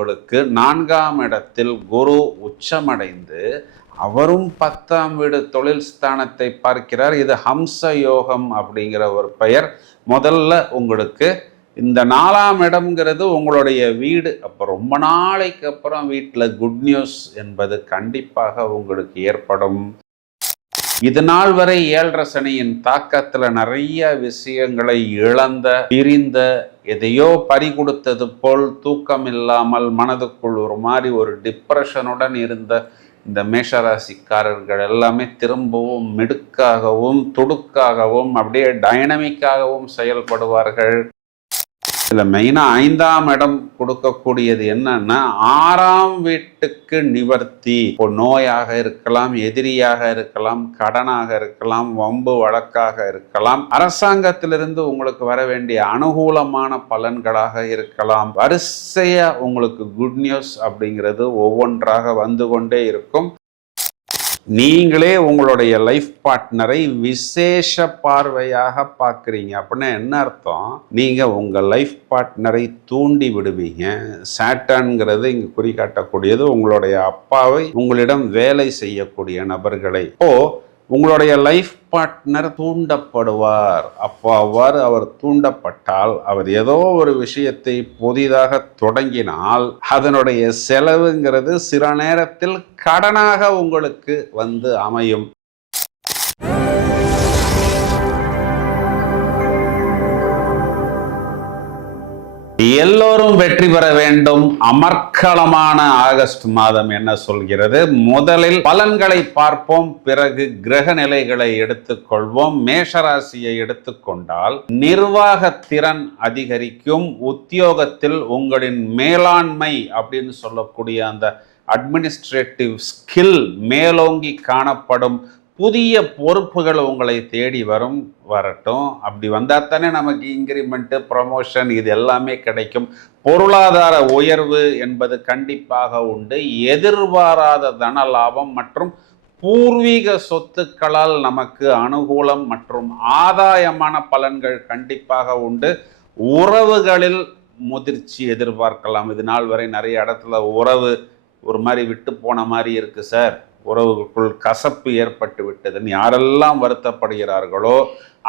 உங்களுக்கு 4ஆம் இடத்தில் குரு உச்சமடைந்து அவரும் 10ஆம் வீடு தொழில் ஸ்தானத்தை பார்க்கிறார். இது ஹம்ச யோகம் அப்படிங்கிற ஒரு பெயர். முதல்ல உங்களுக்கு இந்த 4ஆம் இடம்ங்கிறது உங்களுடைய வீடு. அப்போ ரொம்ப நாளைக்கு அப்புறம் வீட்டில் குட் நியூஸ் என்பது கண்டிப்பாக உங்களுக்கு ஏற்படும். இது நாள் வரை 7.5 சனியின் தாக்கத்தில் நிறைய விஷயங்களை இழந்த, பிரிந்த, எதையோ பறி கொடுத்தது போல் தூக்கம் இல்லாமல் மனதுக்குள் ஒரு மாதிரி ஒரு டிப்ரெஷனுடன் இருந்த இந்த மேஷராசிக்காரர்கள் எல்லாமே திரும்பவும் மிடுக்காகவும் துடுக்காகவும் அப்படியே டைனமிக்காகவும் செயல்படுவார்கள். இதில் மெயினாக 5ஆம் இடம் கொடுக்கக்கூடியது என்னன்னா 6ஆம் வீட்டுக்கு நிவர்த்தி. இப்போ நோயாக இருக்கலாம், எதிரியாக இருக்கலாம், கடனாக இருக்கலாம், வம்பு வழக்காக இருக்கலாம், அரசாங்கத்திலிருந்து உங்களுக்கு வர வேண்டிய அனுகூலமான பலன்களாக இருக்கலாம். வரிசையா உங்களுக்கு குட் நியூஸ் அப்படிங்கிறது ஒவ்வொன்றாக வந்து கொண்டே இருக்கும். நீங்களே உங்களுடைய லைஃப் பார்ட்னரை விசேஷ பார்வையாக பார்க்குறீங்க அப்படின்னா என்ன அர்த்தம்? நீங்கள் உங்கள் லைஃப் பார்ட்னரை தூண்டி விடுவீங்க. சாட்டர்ன்கிறது இங்கே குறிகாட்டக்கூடியது உங்களுடைய அப்பாவை, உங்களிடம் வேலை செய்யக்கூடிய நபர்களை. உங்களுடைய லைஃப் பார்ட்னர் தூண்டப்படுவார். அப்போ அவ்வாறு அவர் தூண்டப்பட்டால், அவர் ஏதோ ஒரு விஷயத்தை புதிதாக தொடங்கினால் அதனுடைய செலவுங்கிறது சில நேரத்தில் கடனாக உங்களுக்கு வந்து அமையும். எல்லோரும் வெற்றி பெற வேண்டும். அமர்க்களமான ஆகஸ்ட் மாதம் என்ன சொல்கிறது? முதலில் பலன்களை பார்ப்போம், பிறகு கிரக நிலைகளை எடுத்துக்கொள்வோம். மேஷராசியை எடுத்துக்கொண்டால் நிர்வாக திறன் அதிகரிக்கும். உத்தியோகத்தில் உங்களின் மேலாண்மை அப்படின்னு சொல்லக்கூடிய அந்த அட்மினிஸ்ட்ரேட்டிவ் ஸ்கில் மேலோங்கி காணப்படும். புதிய பொறுப்புகள் உங்களை தேடி வரட்டும். அப்படி வந்தால் தானே நமக்கு இன்க்ரிமெண்ட்டு, ப்ரமோஷன் இது எல்லாமே கிடைக்கும். பொருளாதார உயர்வு என்பது கண்டிப்பாக உண்டு. எதிர்பாராத தன லாபம் மற்றும் பூர்வீக சொத்துக்களால் நமக்கு அனுகூலம் மற்றும் ஆதாயமான பலன்கள் கண்டிப்பாக உண்டு. உறவுகளில் முதிர்ச்சி எதிர்பார்க்கலாம். இது நாள் வரை நிறைய இடத்துல உறவு ஒரு மாதிரி விட்டு போன மாதிரி இருக்கு சார், உறவுக்குள் கசப்பு ஏற்பட்டு விட்டதுன்னு யாரெல்லாம் வருத்தப்படுகிறார்களோ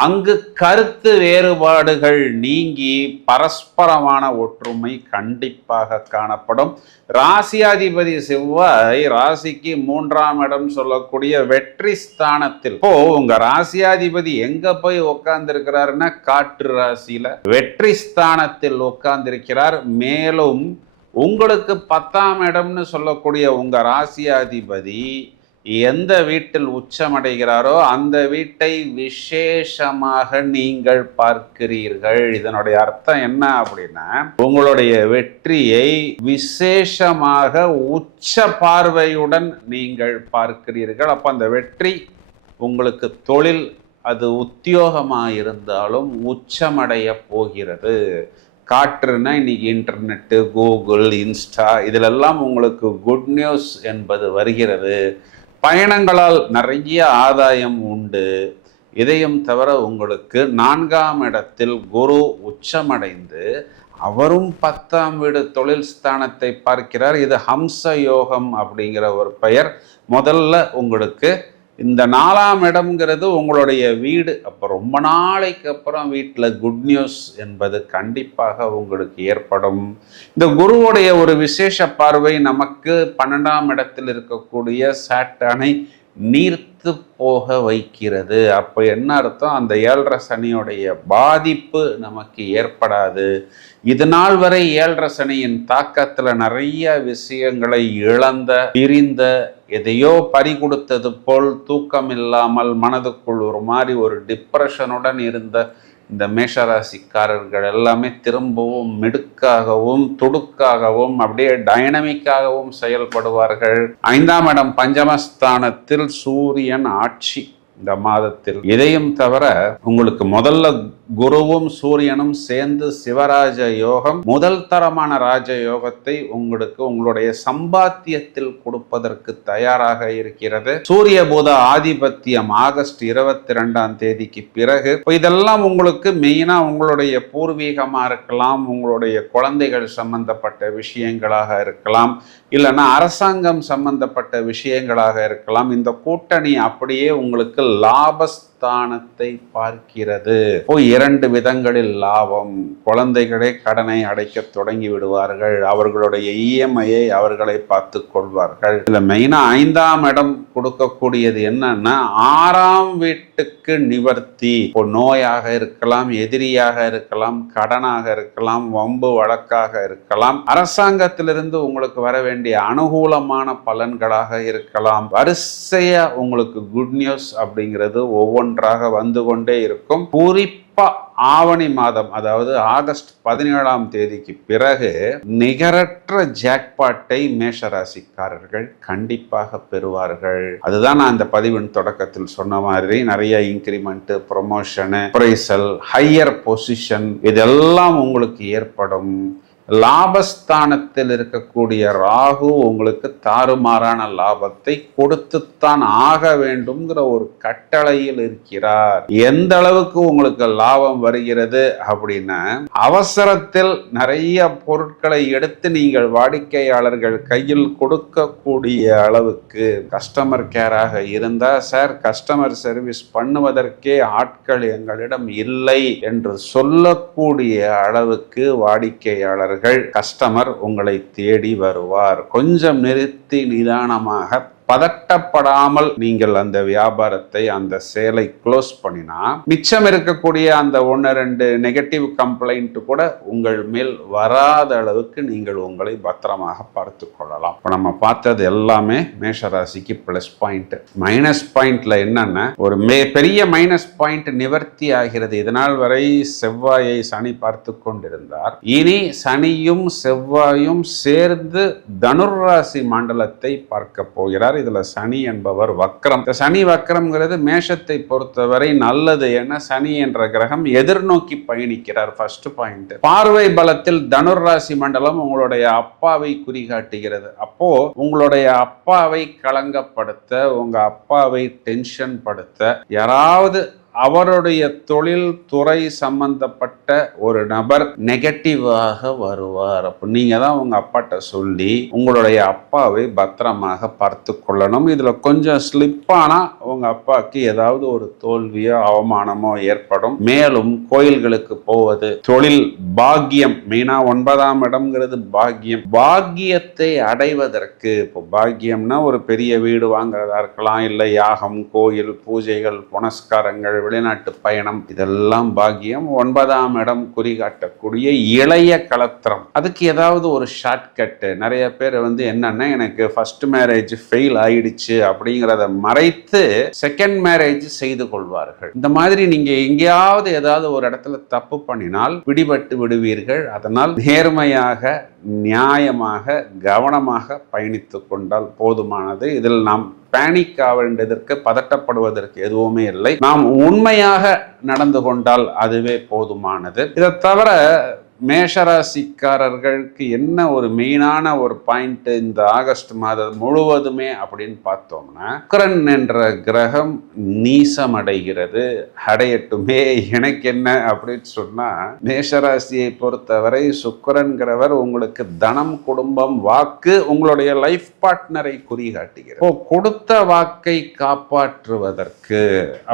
அங்கு கருத்து வேறுபாடுகள் நீங்கி பரஸ்பரமான ஒற்றுமை கண்டிப்பாக காணப்படும். ராசியாதிபதி செவ்வாய் ராசிக்கு 3ஆம் இடம் சொல்லக்கூடிய வெற்றி ஸ்தானத்தில், உங்க ராசியாதிபதி எங்க போய் உட்கார்ந்து இருக்கிறாருன்னா காற்று ராசியில வெற்றி ஸ்தானத்தில் உட்கார்ந்திருக்கிறார். மேலும் உங்களுக்கு 10ஆம் இடம்னு சொல்லக்கூடிய உங்க ராசியாதிபதி எந்த வீட்டில் உச்சமடைகிறாரோ அந்த வீட்டை விசேஷமாக நீங்கள் பார்க்கிறீர்கள். இதனுடைய அர்த்தம் என்ன அப்படின்னா, உங்களுடைய வெற்றியை விசேஷமாக உச்ச பார்வையுடன் நீங்கள் பார்க்கிறீர்கள். அப்ப அந்த வெற்றி உங்களுக்கு தொழில், அது உத்தியோகமாக இருந்தாலும் உச்சமடைய போகிறது. காற்றுன்னா இன்னைக்கு இன்டர்நெட்டு, கூகுள், இன்ஸ்டா இதிலெல்லாம் உங்களுக்கு குட் நியூஸ் என்பது வருகிறது. பயணங்களால் நிறைய ஆதாயம் உண்டு. இதையும் தவிர உங்களுக்கு 4ஆம் இடத்தில் குரு உச்சமடைந்து அவரும் 10ஆம் வீடு தொழில் ஸ்தானத்தை பார்க்கிறார். இது ஹம்ச யோகம் அப்படிங்கிற ஒரு பெயர். முதல்ல உங்களுக்கு இந்த 4ஆம் இடம்ங்கிறது உங்களுடைய வீடு. அப்போ ரொம்ப நாளைக்கு அப்புறம் வீட்டில் குட் நியூஸ் என்பது கண்டிப்பாக உங்களுக்கு ஏற்படும். இந்த குருவுடைய ஒரு விசேஷ பார்வை நமக்கு 12ஆம் இடத்தில் இருக்கக்கூடிய சாட்டர்னை நீர்த்து போக வைக்கிறது. அப்போ என்ன அர்த்தம்? அந்த 7.5 சனியுடைய பாதிப்பு நமக்கு ஏற்படாது. இது நாள் வரை 7.5 சனியின் தாக்கத்தில் நிறைய விஷயங்களை இழந்த, பிரிந்த, எதையோ பறி கொடுத்தது போல் தூக்கம் இல்லாமல் மனதுக்குள் ஒரு மாதிரி ஒரு டிப்ரெஷனுடன் இருந்த இந்த மேஷராசிக்காரர்கள் எல்லாமே திரும்பவும் மிடுக்காகவும் துடுக்காகவும் அப்படியே டைனமிக்காகவும் செயல்படுவார்கள். 5ஆம் இடம் பஞ்சமஸ்தானத்தில் சூரியன் ஆட்சி. இந்த மாதத்தில். இதையும் தவிர உங்களுக்கு முதல்ல குருவும் சூரியனும் சேர்ந்து சிவராஜ யோகம், முதல் தரமான ராஜ யோகத்தை உங்களுக்கு உங்களுடைய சம்பாத்தியத்தில் கொடுப்பதற்கு தயாராக இருக்கிறது. சூரிய புத ஆதிபத்தியம் ஆகஸ்ட் 22ஆம் தேதிக்கு பிறகு. இதெல்லாம் உங்களுக்கு மெயினா உங்களுடைய பூர்வீகமா இருக்கலாம், உங்களுடைய குழந்தைகள் சம்பந்தப்பட்ட விஷயங்களாக இருக்கலாம், இல்லைன்னா அரசாங்கம் சம்பந்தப்பட்ட விஷயங்களாக இருக்கலாம். இந்த கூட்டணி அப்படியே உங்களுக்கு லாபஸ்தானத்தை பார்க்கிறது. இரண்டு விதங்களில் லாபம். குழந்தைகளே கடனை அடைக்க தொடங்கி விடுவார்கள், அவர்களுடைய இஎம்ஐயை அவர்களை பார்த்துக் கொள்வார்கள். இதுல மெயினா 5ஆம் இடம் கொடுக்கக்கூடியது என்னன்னா 6ஆம் வீட்டுக்கு நிவர்த்தி. நோயாக இருக்கலாம், எதிரியாக இருக்கலாம், கடனாக இருக்கலாம், வம்பு வழக்காக இருக்கலாம், அரசாங்கத்திலிருந்து உங்களுக்கு வர வேண்டிய அனுகூலமான பலன்களாக இருக்கலாம். வரிசையா உங்களுக்கு குட் நியூஸ் அப்படிங்கிறது ஒவ்வொன்றாக வந்து கொண்டே இருக்கும். குறிப்பா ஆவணி மாதம், அதாவது ஆகஸ்ட் 17ஆம் தேதிக்கு பிறகு நிகரற்ற ஜாக்பாட்டை மேஷராசிக்காரர்கள் கண்டிப்பாக பெறுவார்கள். அதுதான் நான் அந்த பதிவின் தொடக்கத்தில் சொன்ன மாதிரி நிறைய increment, promotion, appraisal, higher position இதெல்லாம் உங்களுக்கு ஏற்படும். லாபஸ்தானத்தில் இருக்கக்கூடிய ராகு உங்களுக்கு தாறுமாறான லாபத்தை கொடுத்துத்தான் ஆக வேண்டும்ங்கிற ஒரு கட்டளையில் இருக்கிறார். எந்த அளவுக்கு உங்களுக்கு லாபம் வருகிறது அப்படின்னா, அவசரத்தில் நிறைய பொருட்களை எடுத்து நீங்கள் வாடிக்கையாளர்கள் கையில் கொடுக்கக்கூடிய அளவுக்கு கஸ்டமர் கேராக இருந்தா, சார் கஸ்டமர் சர்வீஸ் பண்ணுவதற்கே ஆட்கள் எங்களிடம் இல்லை என்று சொல்லக்கூடிய அளவுக்கு வாடிக்கையாளர் கஸ்டமர் உங்களை தேடி வருவார். கொஞ்சம் நிறுத்தி நிதானமாக பதட்டப்படாமல் நீங்கள் அந்த வியாபாரத்தை, அந்த சேலை க்ளோஸ் பண்ணினா, மிச்சம் இருக்கக்கூடிய அந்த 1-2 நெகட்டிவ் கம்ப்ளைண்ட் கூட உங்கள் மேல் வராத அளவுக்கு நீங்கள் உங்களை பத்திரமாக பார்த்து கொள்ளலாம். இப்போ நம்ம பார்த்தது எல்லாமே மேஷராசிக்கு பிளஸ் பாயிண்ட். மைனஸ் பாயிண்ட்ல என்னன்னா, ஒரு பெரிய மைனஸ் பாயிண்ட் நிவர்த்தி ஆகிறது. இதனால் வரை செவ்வாயை சனி பார்த்து கொண்டிருந்தார். இனி சனியும் செவ்வாயும் சேர்ந்து தனுராசி மண்டலத்தை பார்க்க போகிறார். இதுல சனி என்பவர் வக்ரம். சனி வக்ரம்ங்கிறது மேஷத்தை பொறுத்தவரை நல்லது. ஏன்னா சனி என்ற கிரகம் எதிர்நோக்கி பயணிக்கிறார். First point. பார்வை பலத்தில் தனுர் ராசி மண்டலம் உங்களுடைய அப்பாவை குறிகாட்டுகிறது. அப்போ உங்களுடைய அப்பாவை களங்கப்படுத்த, உங்க அப்பாவை டென்ஷன் படுத்த யாராவது அவருடைய தொழில் துறை சம்பந்தப்பட்ட ஒரு நபர் நெகட்டிவாக வருவார். அப்போ நீங்க தான் உங்க அப்பாட்ட சொல்லி உங்களுடைய அப்பாவை பத்திரமாக பார்த்து கொள்ளணும். இதுல கொஞ்சம் ஸ்லிப்பானா உங்க அப்பாவுக்கு ஏதாவது ஒரு தோல்வியோ அவமானமோ ஏற்படும். மேலும் கோயில்களுக்கு போவது, தொழில் பாக்கியம், மெயினா 9ஆம் இடம்ங்கிறது பாக்கியம். பாக்கியத்தை அடைவதற்கு, இப்போ பாக்கியம்னா ஒரு பெரிய வீடு வாங்குறதா இருக்கலாம், இல்லை யாகம், கோயில், பூஜைகள், புனஸ்காரங்கள், வெளிநாட்டு பயணம், இதெல்லாம் பாக்கியம். 9ஆம் இடம் குறிகாட்டக்கூடிய இளைய களத்திரம். அதுக்கு ஏதாவது ஒரு ஷார்ட்கட். நிறைய பேர் என்னன்னா, எனக்கு ஃபர்ஸ்ட் மேரேஜ் ஃபெயில் ஆயிடுச்சு அப்படிங்கிறத மறைத்து செகண்ட் மேரேஜ் செய்து கொள்வார்கள். இந்த மாதிரி நீங்க எங்கேயாவது ஏதாவது ஒரு இடத்துல தப்பு பண்ணினால் பிடிபட்டு விடுவீர்கள். அதனால் நேர்மையாக, நியாயமாக, கவனமாக பயணித்து கொண்டால் போதுமானது. இதில் நாம் பேனிக் ஆக வேண்டியதற்கு, பதட்டப்படுவதற்கு எதுவுமே இல்லை. நாம் உண்மையாக நடந்து கொண்டால் அதுவே போதுமானது. இதை தவிர மேஷராசிக்காரர்களுக்கு என்ன ஒரு மெயினான ஒரு பாயிண்ட் இந்த ஆகஸ்ட் மாதம் முழுவதுமே அப்படின்னு பார்த்தோம்னா, சுக்கிரன் என்ற கிரகம் நீசம் அடைகிறது. அடையட்டுமே, எனக்கு என்ன அப்படின்னு சொன்னா, மேஷராசியை பொறுத்தவரை சுக்கிரன்கிறவர் உங்களுக்கு தனம், குடும்பம், வாக்கு, உங்களுடைய லைஃப் பார்ட்னரை குறிகாட்டுகிறது. கொடுத்த வாக்கை காப்பாற்றுவதற்கு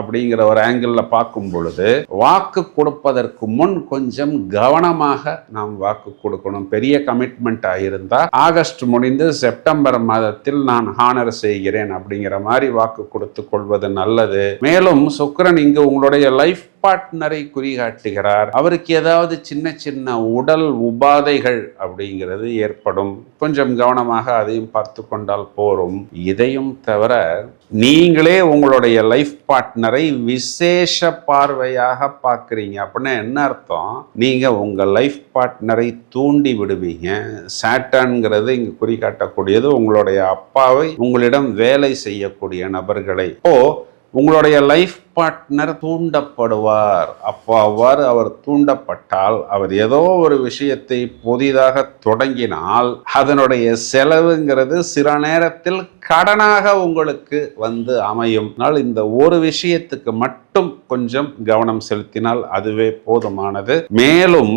அப்படிங்கிற ஒரு ஆங்கிள் பார்க்கும் பொழுது, வாக்கு கொடுப்பதற்கு முன் கொஞ்சம் கவனமாக நாம் வாக்கு கொடுக்கணும். பெரிய கமிட்மெண்ட் ஆயிருந்தா ஆகஸ்ட் முடிந்து செப்டம்பர் மாதத்தில் நான் ஹானர் செய்கிறேன் அப்படிங்கிற மாதிரி வாக்கு கொடுத்து கொள்வது நல்லது. மேலும் சுக்கிரன் இங்கு உங்களுடைய லைஃப் பார்ட்னரை குறிகாட்டுகிறார். அவருக்கு ஏதாவது சின்ன சின்ன உடல் உபாதைகள் அப்படிங்கிறது ஏற்படும். கொஞ்சம் கவனமாக அதையும் பார்த்து கொண்டால் போரும். இதையும் தவிர நீங்களே உங்களுடைய லைஃப் பார்ட்னரை விசேஷ பார்வையாக பார்க்குறீங்க அப்படின்னா என்ன அர்த்தம்? நீங்க உங்க லைஃப் பார்ட்னரை தூண்டி விடுவீங்க. சாட்டன்ங்கிறது இங்கு குறிகாட்டக்கூடியது உங்களுடைய அப்பாவை, உங்களிடம் வேலை செய்யக்கூடிய நபர்களை. உங்களுடைய லைஃப் பார்ட்னர் தூண்டப்படுவார். அப்போ அவ்வாறு அவர் தூண்டப்பட்டால், அவர் ஏதோ ஒரு விஷயத்தை புதிதாக தொடங்கினால் அதனுடைய செலவுங்கிறது சில நேரத்தில் கடனாக உங்களுக்கு வந்து அமையும். ஆனால் இந்த ஒரு விஷயத்துக்கு மட்டும் கொஞ்சம் கவனம் செலுத்தினால் அதுவே போதுமானது. மேலும்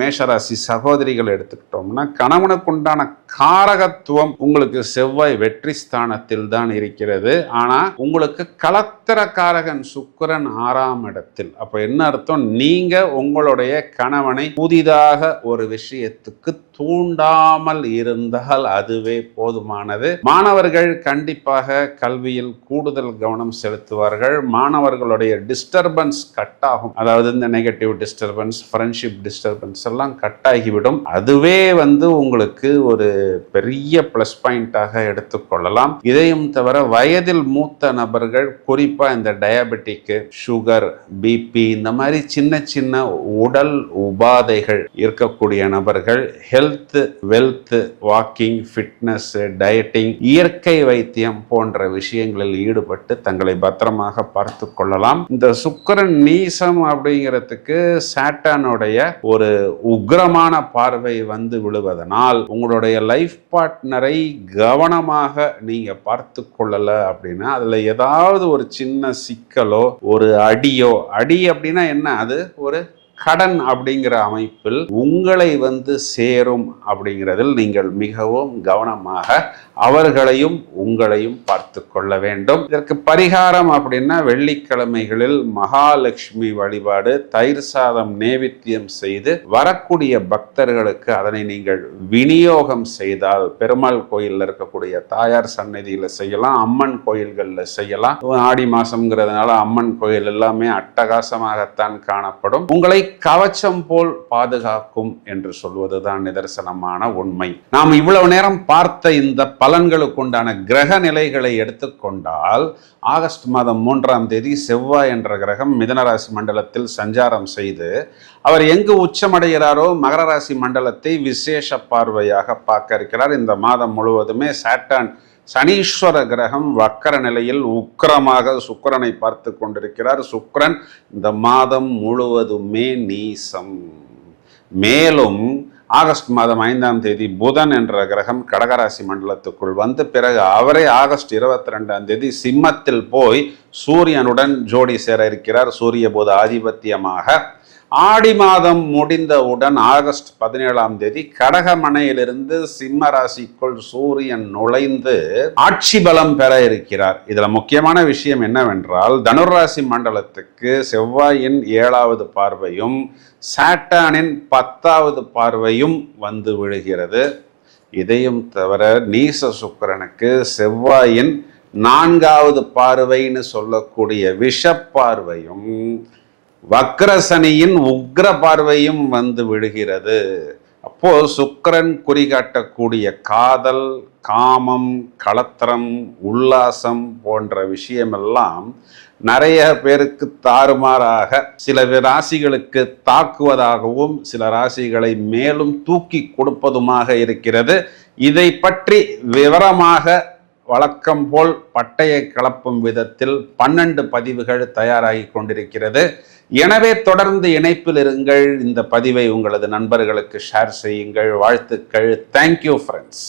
மேஷராசி சகோதரிகள் எடுத்துக்கிட்டோம்னா, கணவனுக்குண்டான காரகத்துவம் உங்களுக்கு செவ்வாய் வெற்றி ஸ்தானத்தில் தான் இருக்கிறது. ஆனா உங்களுக்கு கலத்திர காரகன் சுக்கிரன் 6ஆம் இடத்தில். அப்ப என்ன அர்த்தம்? நீங்க உங்களுடைய கணவனை புதிதாக ஒரு விஷயத்துக்கு தூண்டாமல் இருந்தால் அதுவே போதுமானது. மாணவர்கள் கண்டிப்பாக கல்வியில் கூடுதல் கவனம் செலுத்துவார்கள். மாணவர்களுடைய டிஸ்டர்பன்ஸ் கட் ஆகும். அதாவது இந்த நெகட்டிவ் டிஸ்டர்பன்ஸ், ஃப்ரெண்ட்ஷிப் டிஸ்டர்பன்ஸ் எல்லாம் கட் ஆகிவிடும். அதுவே வந்து உங்களுக்கு ஒரு பெரிய பிளஸ் பாயிண்டாக எடுத்துக்கொள்ளலாம். இதையும் தவிர வயதில் மூத்த நபர்கள், குறிப்பா இந்த டயபெட்டிக், சுகர், பிபி, இந்த மாதிரி சின்ன சின்ன உடல் உபாதைகள் இருக்கக்கூடிய நபர்கள் health, wealth, walking, fitness, dieting, இயற்கை வைத்தியம் போன்ற விஷயங்களில் ஈடுபட்டு தங்களை பத்திரமாக பார்த்து கொள்ளலாம். இந்த சுக்கிரன் நீசம் அப்படிங்கிறதுக்கு சாட்டானுடைய ஒரு உக்ரமான பார்வை வந்து விழுவதனால் உங்களுடைய லைஃப் பார்ட்னரை கவனமாக நீங்க பார்த்து கொள்ளல அப்படின்னா அதுல ஏதாவது ஒரு சின்ன சிக்கலோ, ஒரு அடியோ, அடி அப்படின்னா என்ன, அது ஒரு கடன் அப்படிங்கிற அமைப்பில் உங்களை வந்து சேரும் அப்படிங்கிறதில் நீங்கள் மிகவும் கவனமாக அவர்களையும் உங்களையும் பார்த்து கொள்ள வேண்டும். இதற்கு பரிகாரம் அப்படின்னா வெள்ளிக்கிழமைகளில் மகாலட்சுமி வழிபாடு, தயிர் சாதம் நேவேத்தியம் செய்து வரக்கூடிய பக்தர்களுக்கு அதனை நீங்கள் விநியோகம் செய்தால், பெருமாள் கோயிலில் இருக்கக்கூடிய தாயார் சன்னதியில் செய்யலாம், அம்மன் கோயில்களில் செய்யலாம். ஆடி மாசம்ங்கிறதுனால அம்மன் கோயில் எல்லாமே அட்டகாசமாகத்தான் காணப்படும். உங்களை கவச்சம் போல் பாதுகாக்கும் என்று சொல்வதுதான் நிதர்சனமான உண்மை. நாம் இவ்வளவு நேரம் பார்த்த இந்த பலன்களுக்கு உண்டான கிரக நிலைகளை எடுத்துக்கொண்டால், ஆகஸ்ட் மாதம் 3ஆம் தேதி செவ்வாய் என்ற கிரகம் மிதுன ராசி மண்டலத்தில் சஞ்சாரம் செய்து அவர் எங்கு உச்சமடைகிறாரோ மகர ராசி மண்டலத்தை விசேஷ பார்வையாக பார்க்க இருக்கிறார். இந்த மாதம் முழுவதுமே சாட்டான் சனீஸ்வர கிரகம் வக்கர நிலையில் உக்கிரமாக சுக்கிரனை பார்த்து கொண்டிருக்கிறார். சுக்கிரன் இந்த மாதம் முழுவதுமே நீசம். மேலும் ஆகஸ்ட் மாதம் 5ஆம் தேதி புதன் என்ற கிரகம் கடகராசி மண்டலத்துக்குள் வந்து பிறகு அவரே ஆகஸ்ட் 22ஆம் தேதி சிம்மத்தில் போய் சூரியனுடன் ஜோடி சேர இருக்கிறார். சூரிய புத ஆதிபத்தியமாக ஆடி மாதம் முடிந்தவுடன் ஆகஸ்ட் 17ஆம் தேதி கடகமனையிலிருந்து சிம்ம ராசிக்குள் சூரியன் நுழைந்து ஆட்சி பலம் பெற இருக்கிறார். இதுல முக்கியமான விஷயம் என்னவென்றால், தனுராசி மண்டலத்துக்கு செவ்வாயின் 7வது பார்வையும் சாட்டானின் 10வது பார்வையும் வந்து விழுகிறது. இதையும் தவிர நீச சுக்கிரனுக்கு செவ்வாயின் 4வது பார்வைன்னு சொல்லக்கூடிய விஷ பார்வையும் வக்ரசனியின் உக்ர பார்வையும் வந்து விழுகிறது. அப்போ சுக்கிரன் குறிகாட்டக்கூடிய காதல், காமம், களத்திரம், உல்லாசம் போன்ற விஷயமெல்லாம் நிறைய பேருக்கு தாறுமாறாக சில ராசிகளுக்கு தாக்குவதாகவும் சில ராசிகளை மேலும் தூக்கி கொடுப்பதுமாக இருக்கிறது. இதை பற்றி விவரமாக வழக்கம் போல் பட்டையை கலப்பும் விதத்தில் 12 பதிவுகள் தயாராகி கொண்டிருக்கிறது. எனவே தொடர்ந்து இணைப்பில் இருங்கள். இந்த பதிவை உங்களது நண்பர்களுக்கு ஷேர் செய்யுங்கள். வாழ்த்துக்கள். Thank you friends.